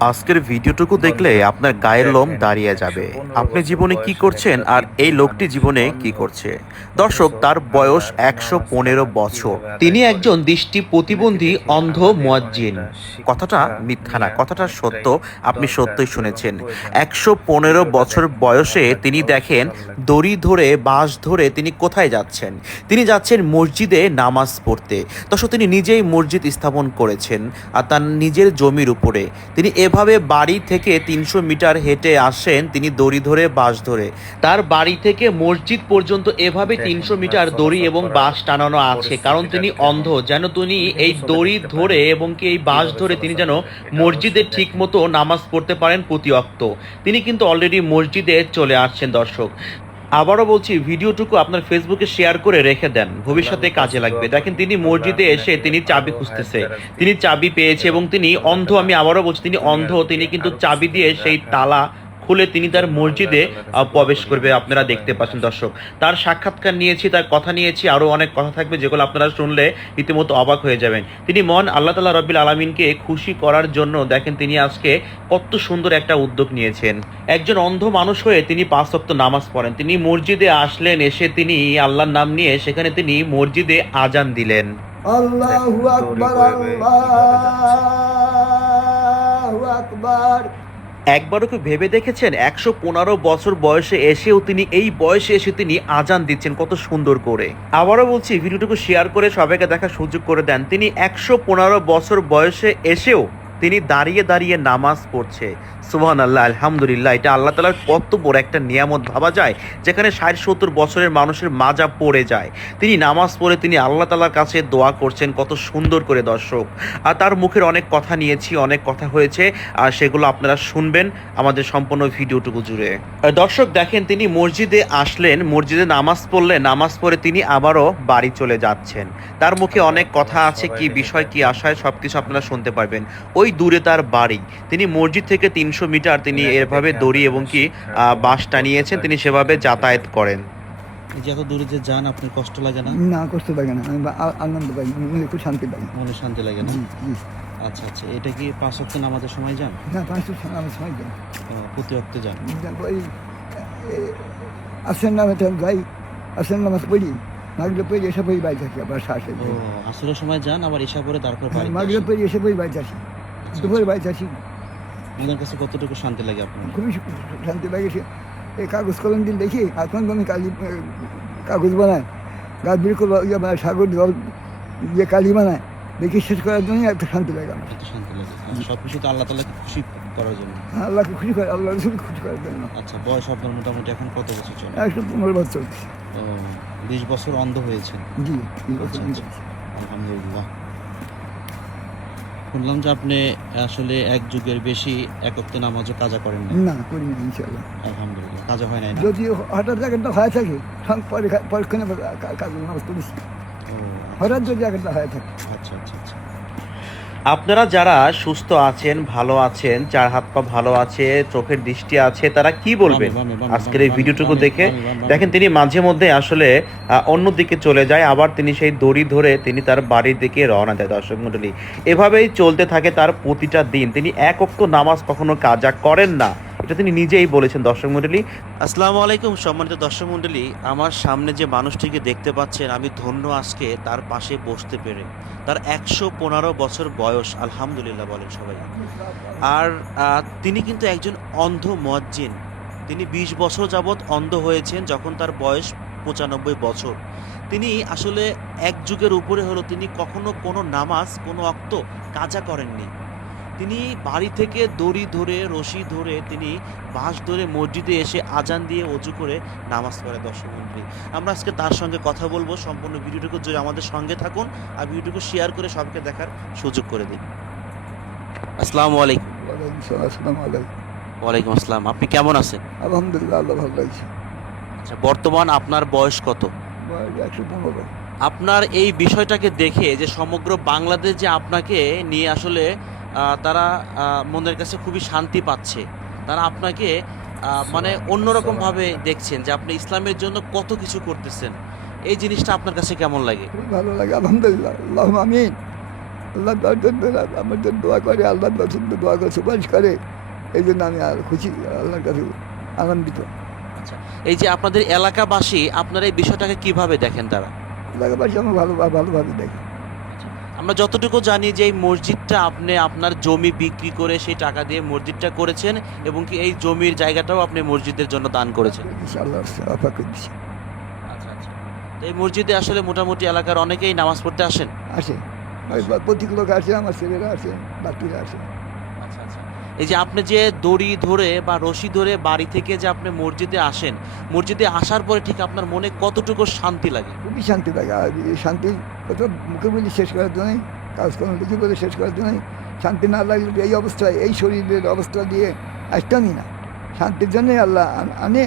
আজকের ভিডিওটুকু দেখলে আপনার গায়ের লোম দাঁড়িয়ে যাবে। আপনি জীবনে কি করছেন আর এই লোকটি জীবনে কি করছে। দর্শক, তার বয়স ১১৫ বছর। তিনি একজন দৃষ্টি প্রতিবন্ধী অন্ধ মুয়াজ্জিন। কথাটা মিথ্যা না, কথাটা সত্য। আপনি সত্যই শুনেছেন। ১১৫ বছর বয়সে তিনি দেখেন দড়ি ধরে বাঁশ ধরে তিনি কোথায় যাচ্ছেন। তিনি যাচ্ছেন মসজিদে নামাজ পড়তে। দর্শক, তিনি নিজেই মসজিদ স্থাপন করেছেন আর তার নিজের জমির উপরে। তিনি এভাবে বাড়ি থেকে ৩০০ মিটার হেঁটে আসেন, তিনি দড়ি ধরে বাঁশ ধরে। তার বাড়ি থেকে মসজিদ পর্যন্ত এভাবে ৩০০ মিটার দড়ি এবং বাঁশ টানানো আছে, কারণ তিনি অন্ধ। যেন তিনি এই দড়ি ধরে এবং কি এই বাঁশ ধরে তিনি যেন মসজিদে ঠিক মতো নামাজ পড়তে পারেন প্রতি ওয়াক্ত। তিনি কিন্তু অলরেডি মসজিদে চলে আসছেন। দর্শক, আবারও বলছি, ভিডিওটুকু আপনার ফেসবুকে শেয়ার করে রেখে দেন, ভবিষ্যতে কাজে লাগবে। দেখেন, তিনি মসজিদে এসে তিনি চাবি খুঁজতেছে, তিনি চাবি পেয়েছে এবং তিনি অন্ধ। আমি আবারও বলছি, তিনি অন্ধ। তিনি কিন্তু চাবি দিয়ে সেই তালা খুলে তিনি তার মসজিদে প্রবেশ করবে। আপনারা দেখতে পাচ্ছেন দর্শক, তার সাক্ষাৎকার নিয়েছি, তার কথা নিয়েছি, আরও অনেক কথা থাকবে যেগুলো আপনারা শুনলে রীতিমতো অবাক হয়ে যাবেন। তিনি আল্লাহ তাআলা রব্বিল আলামিনকে খুশি করার জন্য দেখেন তিনি আজকে কত সুন্দর একটা উদ্যোগ নিয়েছেন। একজন অন্ধ মানুষ হয়ে তিনি ৫ ওয়াক্ত নামাজ পড়েন। তিনি মসজিদে আসলেন, এসে তিনি আল্লাহর নাম নিয়ে সেখানে তিনি মসজিদে আজান দিলেন। আল্লাহু আকবার, আল্লাহু আকবার। একবারও কি ভেবে দেখেছেন ১১৫ বছর বয়সে এসেও তিনি এই বয়সে এসে তিনি আজান দিচ্ছেন কত সুন্দর করে। আবারও বলছি, ভিডিওটুকু শেয়ার করে সবাইকে দেখার সুযোগ করে দেন। তিনি ১১৫ বছর বয়সে এসেও তিনি দাঁড়িয়ে দাঁড়িয়ে নামাজ পড়ছে। সুবহানাল্লাহ, আলহামদুলিল্লাহ। এটা আল্লাহ তাআলার কত বড় একটা নিয়ামত ভাবা যায়, যেখানে ৬০-৭০ বছরের মানুষের মাজা পড়ে যায়। তিনি নামাজ পড়ে তিনি আল্লাহ তাআলার কাছে দোয়া করছেন কত সুন্দর করে। দর্শক, আর তার মুখের অনেক কথা নিয়েছি, অনেক কথা হয়েছে, আর সেগুলো আপনারা শুনবেন আমাদের সম্পূর্ণ ভিডিওটুকু জুড়ে। দর্শক, দেখেন তিনি মসজিদে আসলেন, মসজিদে নামাজ পড়লেন, নামাজ পড়ে তিনি আবারও বাড়ি চলে যাচ্ছেন। তার মুখে অনেক কথা আছে, কি বিষয় কি আশায় সবকিছু আপনারা শুনতে পারবেন। ওই দূরে তার বাড়ি। তিনি মসজিদ থেকে ৩০০ মিটার তিনি এভাবে দড়ি এবং কি বাঁশ টানিয়েছেন, তিনি সেভাবে যাতায়াত করেন। এই যে এত দূরে যে যান, আপনার কষ্ট লাগে না? না, কষ্ট লাগে না, আমি আনন্দ পাই, মনে খুব শান্তি পাই। মনে শান্তি লাগে না? জি জি। আচ্ছা আচ্ছা, এটা কি ৫ ওয়াক্ত নামাজের সময় যান? না, ৫ আমি সময় যাই, প্রতি ওয়াক্তে যান? ওই আসেন নামে যাই, আসেন নামাজ পড়ি, মাগরিব পড়ি, এসে পড়ি বাড়ি থাকি, আবার শ্বাসে ও, আসরের সময় যান, আবার ঈশা পরে তারপর বাড়ি? মাগরিব পড়ি, এসে পড়ি বাড়ি আসি, দুপুরে বাড়ি আসি। মনের কাছে কতটুকু শান্তি লাগে আপনার? খুবই শান্তি লাগে। এই কাগজ কলম দিন দেখি, এখন আমি কাগজ বানায়, গাছ বিড়ি করবো, ইয়ে বানায়, সাগর জল ইয়ে কালি বানায়, দেখি শেষ করার জন্য একটা শান্তি লাগে আমার। এত শান্তি লাগে সব কিছু তো আল্লাহ তাআলাকে খুশি করার জন্য। আল্লাহকে খুশি করে, আল্লাহ রসুলকে খুশি করার জন্য। আচ্ছা, বয়স আপনার মোটামুটি এখন কত বছর চলে? ১১৫ বছর। ২০ বছর অন্ধ হয়েছেন? জি, আচ্ছা আচ্ছা, আলহামদুলিল্লাহ। শুনলাম যে আপনি আসলে এক যুগের বেশি এক ওয়াক্ত নামাজও কাজা করেন না? না, করি না ইনশাআল্লাহ। আলহামদুলিল্লাহ, কাজা হয় নাই না? যদি হঠাৎ জায়গাটা হয়ে থাকে, পরক্ষণে কাজ নামাজ পড়েছি, ও, হঠাৎ যদি জায়গাটা হয়ে থাকে। আচ্ছা আচ্ছা আচ্ছা। আপনারা যারা সুস্থ আছেন, ভালো আছেন, চার হাত পা ভালো আছে, চোখের দৃষ্টি আছে, তারা কি বলবেন আজকের এই ভিডিওটুকু দেখে? দেখেন, তিনি মাঝে মধ্যে আসলে অন্যদিকে চলে যায়, আবার তিনি সেই দড়ি ধরে তিনি তার বাড়ির দিকে রওনা দেয়। দর্শক মণ্ডলী, এভাবেই চলতে থাকে তার প্রতিটা দিন। তিনি এক ওয়াক্ত নামাজ কখনো কাজা করেন না, এটা তিনি নিজেই বলেছেন। দর্শক মণ্ডলী, আসসালামু আলাইকুম। সম্মানিত দর্শক মণ্ডলী, আমার সামনে যে মানুষটিকে দেখতে পাচ্ছেন, আমি ধন্য আজকে তার পাশে বসতে পেরে। তার ১১৫ বয়স, আলহামদুলিল্লাহ বলেন সবাই। আর তিনি কিন্তু একজন অন্ধ মুয়াজ্জিন। তিনি ২০ বছর যাবৎ অন্ধ হয়েছেন, যখন তার বয়স ৯৫ বছর। তিনি আসলে এক যুগের উপরে হলো, তিনি কখনো কোনো নামাজ কোনো ওয়াক্ত কাজা করেননি। তিনি বাড়ি থেকে দড়ি ধরে রশি ধরে তিনি বাঁশ ধরে মসজিদে এসে আজান দিয়ে অজু করে নামাজ পড়ে। দর্শক মণ্ডলী, আমরা আজকে তার সঙ্গে কথা বলবো। সম্পূর্ণ ভিডিওটুকু জুড়ে আমাদের সঙ্গে থাকুন আর ভিডিওটুকু শেয়ার করে সবাইকে দেখার সুযোগ করে দিন। আসসালামু আলাইকুম। আসসালামু আলাইকুম। ওয়ালাইকুম আসসালাম। আপনি কেমন আছেন? আলহামদুলিল্লাহ, আল্লাহ ভালো লাগছে। আচ্ছা, বর্তমান আপনার বয়স কত? ১১৫। আপনার এই বিষয়টাকে দেখে যে সমগ্র বাংলাদেশ যে আপনাকে নিয়ে আসলে তারা মনের কাছে খুবই শান্তি পাচ্ছে, তারা আপনাকে মানে অন্যরকমভাবে দেখছেন যে আপনি ইসলামের জন্য কত কিছু করতেছেন, এই জিনিসটা আপনার কাছে কেমন লাগে? খুবই ভালো লাগে, আলহামদুলিল্লাহ, আল্লাহুম্মা আমিন। আল্লাহ আমার জন্য দোয়া করে, আল্লাহ পছন্দ দোয়া করে, সুপারিশ করে। এই জন্য আমি আর খুশি, আল্লাহর কাছে আনন্দিত। আচ্ছা, এই যে আপনাদের এলাকাবাসী আপনারা এই বিষয়টাকে কিভাবে দেখেন তারা? এলাকাবাসী আমার ভালোভাবে দেখে। আমরা যতটুকু জানি যে এই মসজিদটা আপনি আপনার জমি বিক্রি করে সেই টাকা দিয়ে মসজিদটা করেছেন এবং কি এই জমির জায়গাটাও আপনি মসজিদের জন্য দান করেছেন। আল্লাহ আফা করে দিচ্ছে। আচ্ছা আচ্ছা। তো এই মসজিদে আসলে মোটামুটি এলাকার অনেকেই নামাজ পড়তে আসেন। আসে প্রত্যেক লোক আসে, আমার ছেলেরা আসে, বাকিরা আসে। আচ্ছা আচ্ছা। এই যে আপনি যে দড়ি ধরে বা রশি ধরে বাড়ি থেকে যে আপনি মসজিদে আসেন, মসজিদে আসার পরে ঠিক আপনার মনে কতটুকু শান্তি লাগে? খুবই শান্তি লাগে। আর এই শান্তি কত মুখে বলি শেষ করার জন্যই, কাজকর্ম লিখে বলে শেষ করার জন্যই। শান্তি না লাগলে এই অবস্থায়, এই শরীরের অবস্থা দিয়ে আসতামই না। শান্তির জন্যই আল্লাহ আনে,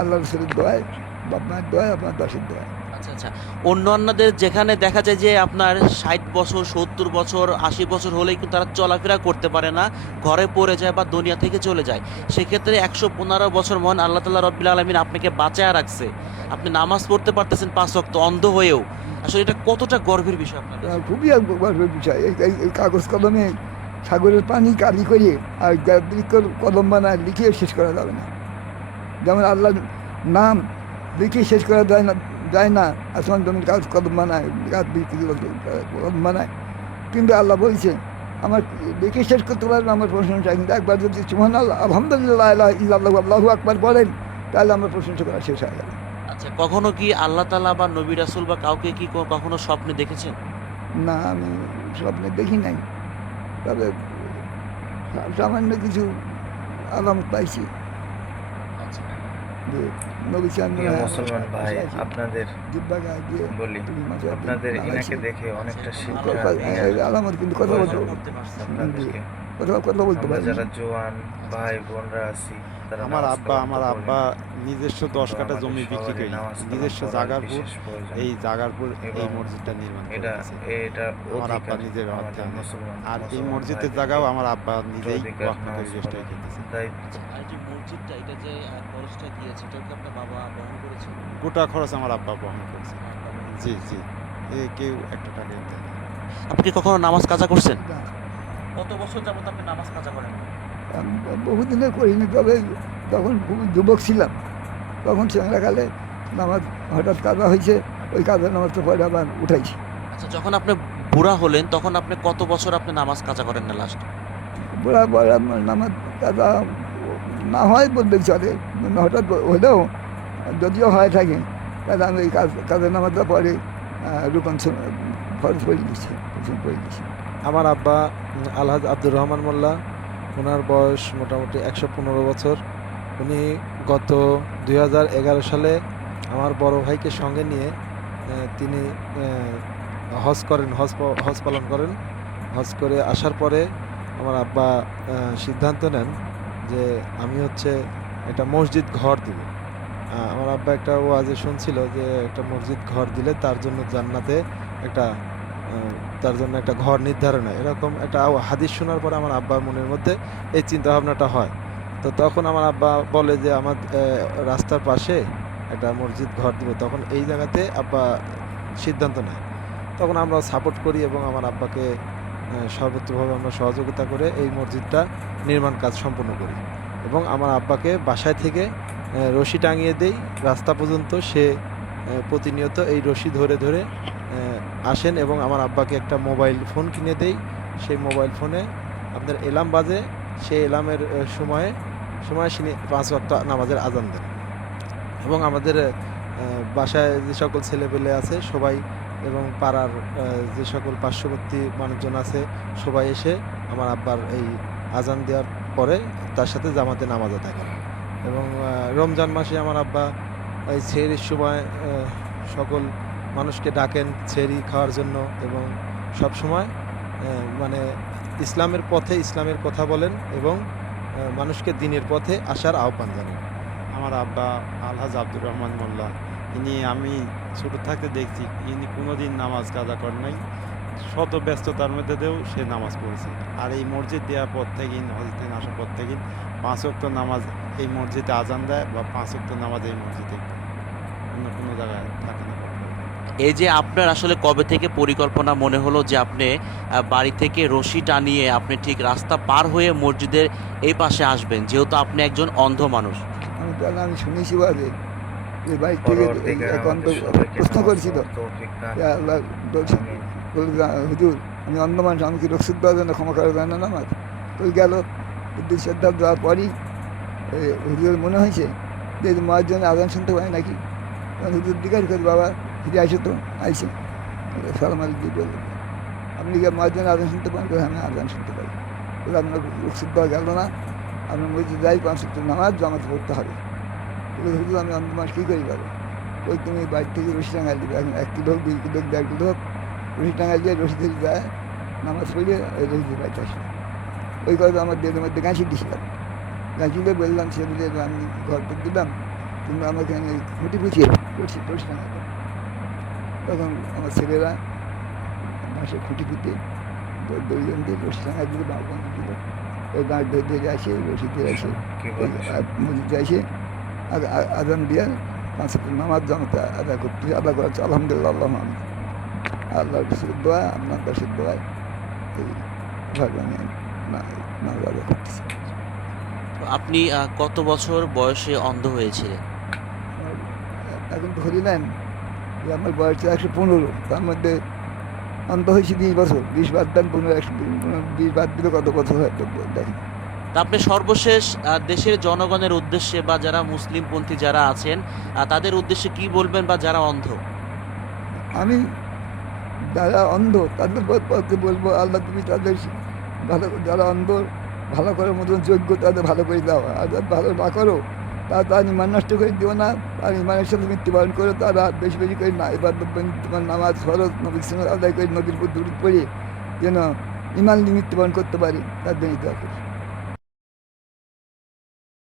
আল্লাহ রসুলের দোয়ায়, বাপ মায়ের দোয়ায়, আপনার দাসের দোয়ায়। আচ্ছা আচ্ছা। অন্যান্যদের যেখানে দেখা যায় যে আপনার 60 বছর 70 বছর 80 বছর হলেই কিন্তু তারা চলাফেরা করতে পারে না, ঘরে পড়ে যায় বা দুনিয়া থেকে চলে যায়। সেক্ষেত্রে 115 বছর মহান আল্লাহ তাআলা রব্বুল আলামিন আপনাকে বাঁচায় রাখছে, আপনি নামাজ পড়তে পারতেছেন 5 ওয়াক্ত অন্ধ হয়েও। আসলে এটা কতটা গর্বের বিষয় আপনার কাছে? খুবই গর্বের বিষয়। এই কাগজ কলমে সাগরের পানি কালি করে আর বৃক্ষর কলম বানায় লিখে শেষ করা যাবে না। যেমন আল্লাহর নাম লিখে শেষ করা যায় না। আসমান জমির কাগজ কলম বানায়, গাছ বৃক্ষ কলম বানায়, কিন্তু আল্লাহ বলছে আমার লিখে শেষ করতে পারবেন আমার প্রশংসা, কিন্তু একবার যদি সুবহানাল্লাহ আলহামদুলিল্লাহ লা ইলাহা ইল্লাল্লাহু আল্লাহু আকবার বলেন, তাহলে আমার প্রশংসা করা শেষ হয়ে গেল। আচ্ছা, কখনো কি আল্লাহ তাআলা বা নবী রাসূল বা কাউকে কি কখনো স্বপ্নে দেখেছেন? না, আমি স্বপ্নে দেখি নাই, তবে সামান্য কিছু আলামত পাইছি আচ্ছা। যে নবী প্রিয় মুসলমান ভাই, আপনাদের বলি, আপনাদের ইনাকে দেখে অনেকটা শিক্ষা আলামত, কিন্তু কথা বলতে আপনাদেরকে। কথা বলতে আমরা পারি যারা জোয়ান ভাই বোনরা আছি, তারা আমার নামাজ আব্বা কালাম তো পড়ি না। নিজস্ব 10 কাঠা আমাদের জমি বিক্রি সবারই করে নামাজ কালাম নিজস্ব পড়ার জাগারপুর, বিশেষ প্রয়োজন। এই জাগারপুর এই এবং মসজিদটা নির্মাণ এটা করেছে এটা আমার আব্বা অধিকার নিজের আমাদের অর্থায়নে। মুসলমান আর এই মুসলমান মসজিদের ভাইদের জায়গাও আমার আব্বা নিজেই অধিকার ওয়াকফ নামাজ পরিবেশটা পড়ার রেখেছে। দায়িত্ব। আর যে মসজিদটা, এটা যে খরচটা গিয়েছে, এটা কি আপনার বাবা বহন করেছেন? গোটা খরচ আমার আব্বা বহন করেছে। জি জি, কেউ একটা টাকা দেয় না। আপনি কি কখনো নামাজ কাজা করছেন? না। কত বছর যাবত আপনি নামাজ কাজা করেন? আমি বহুদিনে করিনি, তবে যখন খুব যুবক ছিলাম তখন সন্ধ্যাকালে নামাজ হঠাৎ কাজা হয়েছে, ওই কাজের নামাজটা পরে আবার উঠাইছি। আচ্ছা, যখন আপনি বুড়া হলেন তখন আপনি কত বছর আপনি নামাজ কাজা করেন না লাস্ট? বড়া বড়া নামাজ কাজা না হয় বলতে চলে, হঠাৎ হলেও যদিও হয়ে থাকে, তাহলে আমি এই কাজের নামাজটা পরে রূপন খরচ করে দিচ্ছি, করে দিচ্ছি। আমার আব্বা আলহাজ আব্দুর রহমান মোল্লা, ওনার বয়স মোটামুটি 115 বছর। উনি গত 2011 সালে আমার বড় ভাইকে সঙ্গে নিয়ে তিনি হজ করেন, হজ পালন করেন। হজ করে আসার পরে আমার আব্বা সিদ্ধান্ত নেন যে আমি হচ্ছে একটা মসজিদ ঘর দিব। আমার আব্বা একটা ওয়াজে শুনছিল যে একটা মসজিদ ঘর দিলে তার জন্য জান্নাতে একটা তার জন্য একটা ঘর নির্ধারণ হয়, এরকম একটা হাদিস শোনার পরে আমার আব্বার মনের মধ্যে এই চিন্তা ভাবনাটা হয়। তো তখন আমার আব্বা বলে যে আমার রাস্তার পাশে একটা মসজিদ ঘর দিব। তখন এই জায়গাতে আব্বা সিদ্ধান্ত নেয়। তখন আমরা সাপোর্ট করি এবং আমার আব্বাকে সর্বোচ্চভাবে আমরা সহযোগিতা করে এই মসজিদটা নির্মাণ কাজ সম্পন্ন করি এবং আমার আব্বাকে বাসায় থেকে রশি টাঙিয়ে দেই রাস্তা পর্যন্ত। সে প্রতিনিয়ত এই রশি ধরে ধরে আসেন এবং আমার আব্বাকে একটা মোবাইল ফোন কিনে দেই। সেই মোবাইল ফোনে আপনার এলার্ম বাজে, সেই এলার্মের সময়ে তিনি 5 ওয়াক্ত নামাজের আজান দেন এবং আমাদের বাসায় যে সকল ছেলেপেলে আছে সবাই এবং পাড়ার যে সকল পার্শ্ববর্তী মানুষজন আছে সবাই এসে আমার আব্বার এই আজান দেওয়ার পরে তার সাথে জামাতে নামাজ আদায় করেন। এবং রমজান মাসে আমার আব্বা এই সেহরির সময় সকল মানুষকে ডাকেন সেহরি খাওয়ার জন্য এবং সব সময় মানে ইসলামের পথে ইসলামের কথা বলেন এবং মানুষকে দ্বীনের পথে আসার আহ্বান জানান। আমার আব্বা আলহাজ আব্দুর রহমান মোল্লা, ইনি আমি ছোটো থাকতে দেখছি ইনি কোনোদিন নামাজ কাজা করেন নাই। শত ব্যস্ততার মধ্যে দিয়েও সে নামাজ পড়েছে। আর এই মসজিদ দেওয়ার পর থেকে, হজ থেকে আসার পর থেকে 5 ওয়াক্ত নামাজ এই মসজিদে আজান দেয় বা 5 ওয়াক্ত নামাজ এই মসজিদে, অন্য কোনো জায়গায় থাকে না। এই যে আপনার আসলে কবে থেকে পরিকল্পনা মনে হলো যে আপনি বাড়ি থেকে রশি টানিয়ে আপনি ঠিক রাস্তা পার হয়ে মসজিদের এই পাশে আসবেন, যেহেতু আপনি একজন অন্ধ মানুষ? আমি শুনেছি বাদে যে বাড়ি থেকে পরবর্তীকালে এক অন্ধ আমাদের সবাইকে প্রশ্ন নামাজ করেছিল পড়ার তৌফিক দান যে আল্লাহ বলছি আমিন। বলল যে, হুজুর আমি অন্ধ মানুষ, আমি কি রসুদ দেওয়ার জন্য ক্ষমা করা যায় না নামাজ? তো গেল 2 দেওয়ার পরই হুজুর মনে হয়েছে যে মায়ের জন্য আজান শুনতে পায় নাকি। তখন হুজুর জিজ্ঞাসা করে, বাবা ফিরে আসো তো। আইসে সালাম আলী দিয়ে বলল, আপনি কি মায়ের জন্য আজান শুনতে পান? আমি আজান শুনতে পাই। বলে আপনার রসুদ দেওয়া গেল না, আপনার মসজিদ যাই 5 ওয়াক্ত নামাজ জামাত পড়তে হবে। বলে হুজুর আমি অন্ধ মানুষ কী করি পাবো? ওই তুমি বাড়ি থেকে রশি টাঙাল দিবে, এখন 1 কিলো হোক 2 কিলো হোক 1.5 কিলো হোক রশি টাঙাল দিয়ে রশি ধরে যায় নামাজ পড়ে ওই রশি দিয়ে বাড়িতে আসবে। ওই কথা আমার দেহের মধ্যে গাঁছি দিয়েছিলাম। গাঁছি দিয়ে বললাম সে বলে আমি ঘর তো দিলাম, তুমি আমাকে খুঁটি পুছিয়ে রশি টাঙাল দাও। তখন আমার ছেলেরা বাঁশে খুঁটি পুঁতে 2 জন দিয়ে রশি টাঙাল দিলে বাঁশ বাঁধি দিল। ওই বাঁশ ধরে ধরে আসে রশি দিয়ে আসে কি ওই বলেন? মসজিদে আসে আজান দিয়ে 5 ওয়াক্ত নামাজ জামাত আদায় করতে আদায় করা হচ্ছে। আলহামদুলিল্লাহ আল্লাহ আমি আল্লাহ রসুলের দোয়া আপনার দাসের দোয়ায় এইভাবে আমি নামাজ আদায় করতেছি। তো আপনি কত বছর বয়সে অন্ধ হয়েছিলেন? আমার এখন ধরি নেন যে আমার বয়স 115, তার মধ্যে অন্ত হয়েছি 20 বছর। 20 বাদ দেন 20 বাদ দিলে কত বছর হয় দেখেন। তা আপনি সর্বশেষ দেশের জনগণের উদ্দেশ্যে বা যারা মুসলিমপন্থী যারা আছেন তাদের উদ্দেশ্যে কি বলবেন, বা যারা অন্ধ? আমি যারা অন্ধ তাদের পক্ষে বলবো, আল্লাহ তুমি তাদের ভালো, যারা অন্ধ ভালো করার মতন যোগ্য তাদের ভালো করে দাও। আর যারা ভালো না করো তার ইমান নষ্ট করে দিও না, তার ইমানের সাথে মৃত্যুবরণ করো। তারা বেশি বেশি করে না এবার তোমার নামাজ ফরজ নবীর সঙ্গে আদায় করে নদীর উপর দূর পড়ে যেন ইমান নিয়ে মৃত্যুবরণ করতে পারি, তার জন্য দোয়া করি।